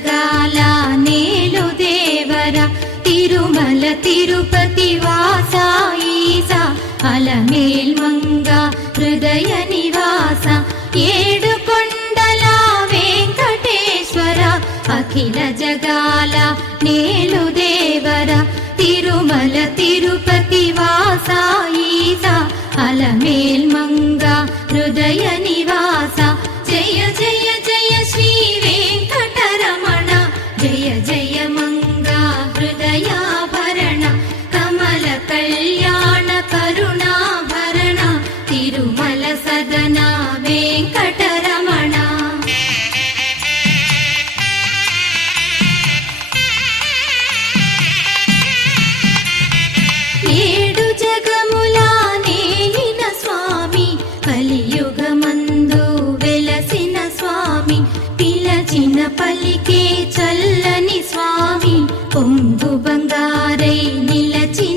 జగాల నేలు దేవర తిరుమల తిరుపతి వాస ఈస అలమేల్ మంగ హృదయ నివాస ఏడు కొండల వెంకటేశ్వర అఖిల జగాల నేలు దేవర తిరుమల తిరుపతి వాస ఈస అలమేల్ మంగ హృదయ నివాస జయ జయ జయ శ్రీ వెంకటరమణ జయ జయ మంగ హృదయాభరణ కమల కళ్యాణ కరుణాభరణ తిరుమల సదన వెంకటరమణ. ఏడు జగముల నేలిన స్వామి కలియుగమందు వెలసిన స్వామి పిలచిన పలికే చల్లని స్వామి పొంగు బంగారై నిలచి